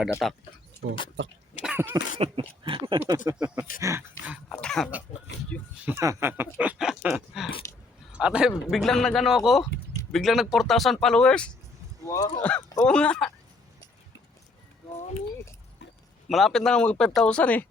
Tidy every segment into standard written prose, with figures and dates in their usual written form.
Pride attack. Oh. Ate, biglang nag-ano ako? Biglang nag 4,000 followers. Wow. Oo nga. Dami. Malapit na mag 5,000 eh.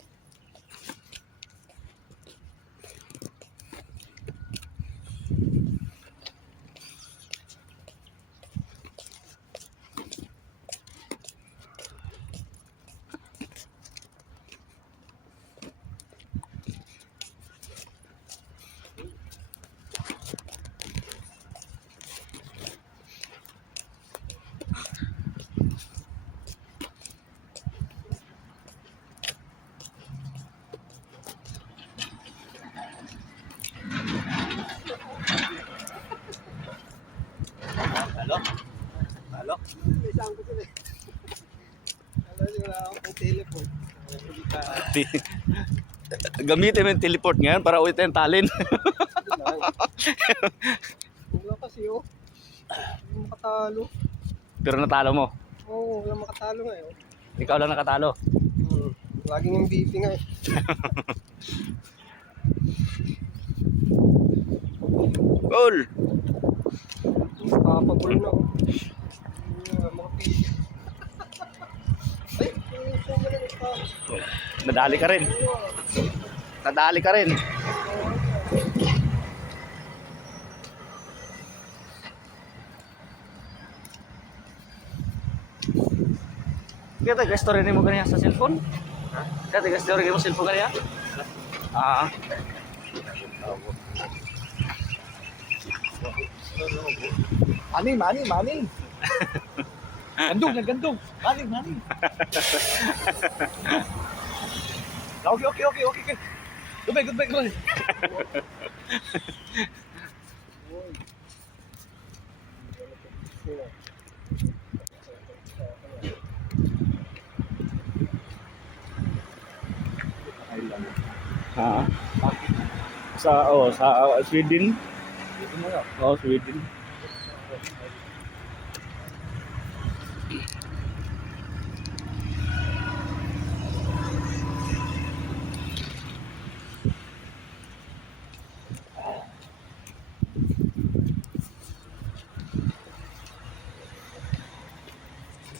Halo? Halo? May isang ko sila. Alam niyo, wala akong telepon. Gamitin mo yung teleport ngayon para uwi tayong talin. Wala kasi oh. Hindi makatalo. Pero natalo mo. Oo, wala makatalo nga eh. Ikaw lang nakatalo. Laging MVP nga eh. Goal! Papabol na oh. Wala makapili. Ay, saan mo lang ito? Nadali ka rin. Nadali ka rin. Kaya taga-story mo ganyan sa cellphone? Ha? Kaya taga-story mo cellphone ganyan? Ah. Maning. Gandong. Maning. Okay. Goodbye. Ha? Sa Sweden. Sweden.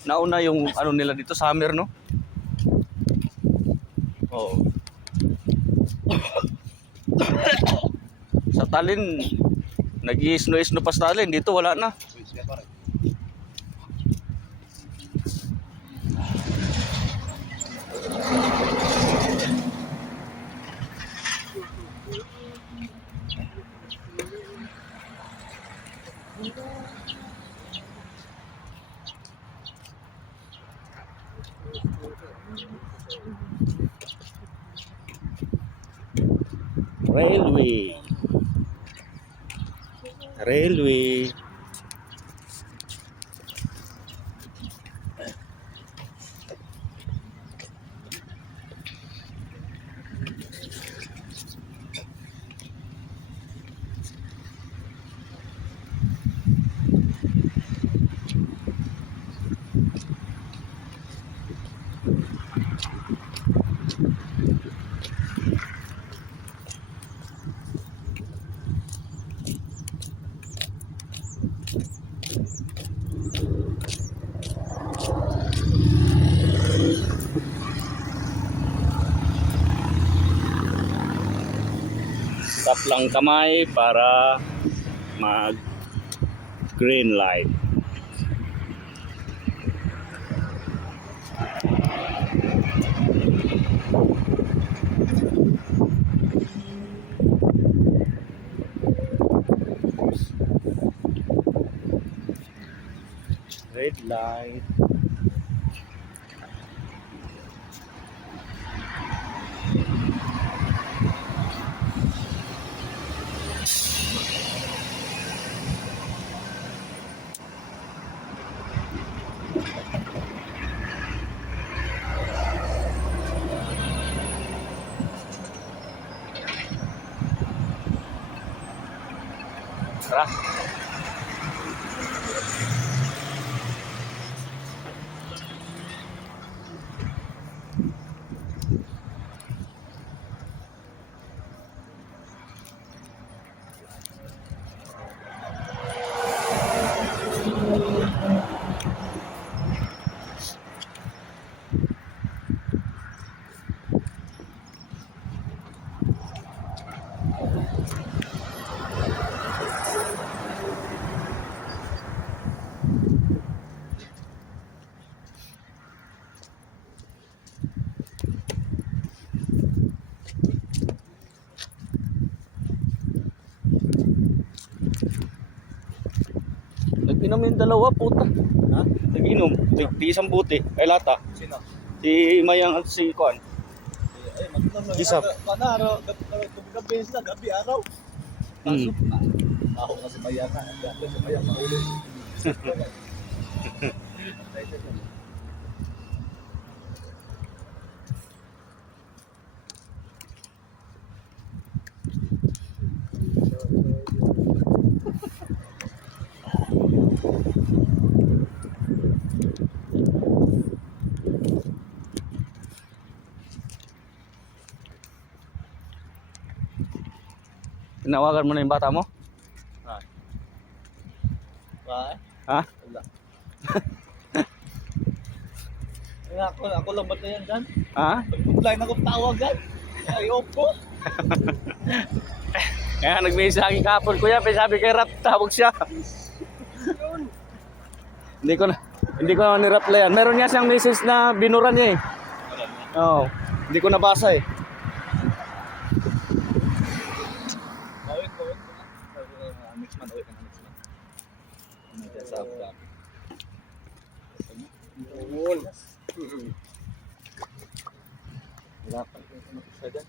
Nauna yung ano nila dito, summer, no? Oo. Sa Tallinn, nag-i-snow pa sa Tallinn. Dito wala na. Railway. Tap lang kamay para mag green light. Red light. Tara. Nag-inom yung dalawa, puta. Ha? Nag-inom. Di isang buti. Ay, lata. Sino? Si Mayang at si Kuan. Ay, matulog. Gisap. Mana, gabi sila, gabi, araw. Hmm. Ako kasi Mayang na. Si Mayang mahuli. Tinawagan mo na yung bata mo? Ha? Ha? Wala. Ay, ako lang ba na yan dyan? Ha? Pag-apply na akong tawag dyan. Ayoko. Kaya nag-mail sa akin kahapon, kuya, sabi kay Rap, tawag siya. Hindi ko na ni-replyan. Meron niya siyang message na binuran niya eh. Oo. Hindi ko nabasa eh. Bawin ko na. Next month, uwi ka na next month. Ano dyan sa Abu Dhabi? Wala pa. Isa dyan.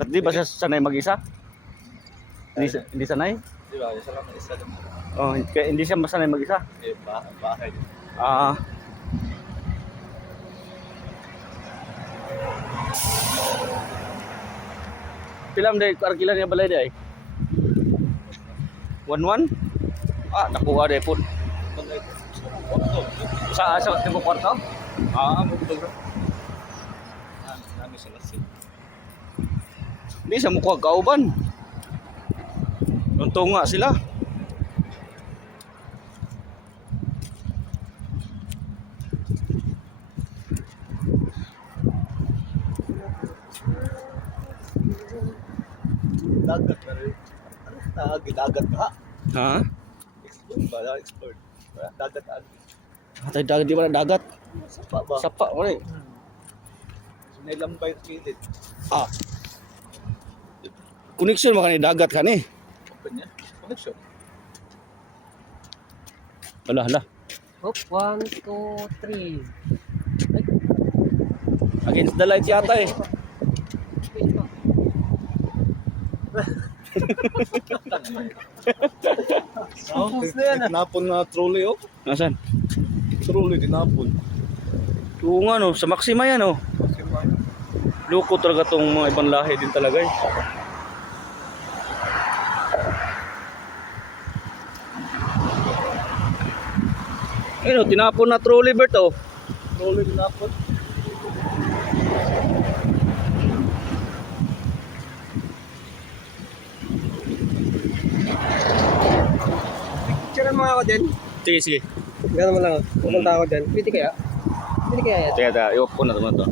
At di ba siya sanay mag-isa? Hindi sanay? Di ba? Isa lang, isa dyan. Oh, kaya hindi siya masanay mag-isa. Eh, bahay. Ah. Pilam day karkilan niya balay day. 11? Ah, nakuha day pun. Sa timo kwarto? Ah, magdog. Nami sila sila. Hindi siya mukuha kauban. Untung nga sila. Dagat na rin. Ano? Dagat ka? Ha? Explore ba? Explore. Dagat ano? Atay dagat di ba na dagat? Sapa ba? Sapa mo ni. Sinilambay sa kilid. Ah. Connection mo kanina dagat ka ni. Open niya. Connection. Hala. Hop, 1, 2, 3. Against the light yata eh. Tinapon na trolley oh. Nasaan? Trolley tinapon. Oo nga no, sa Maxima yan oh. Loko talaga tong mga ibang lahi din talaga eh. Ayun oh, tinapon na trolley Bert oh. Trolley tinapon. Picture mo ako dyan. Sige. Gano'n mo lang. Pupunta ako dyan. Pwede kaya? Pwede kaya yan? Teka, i-off ko na naman to.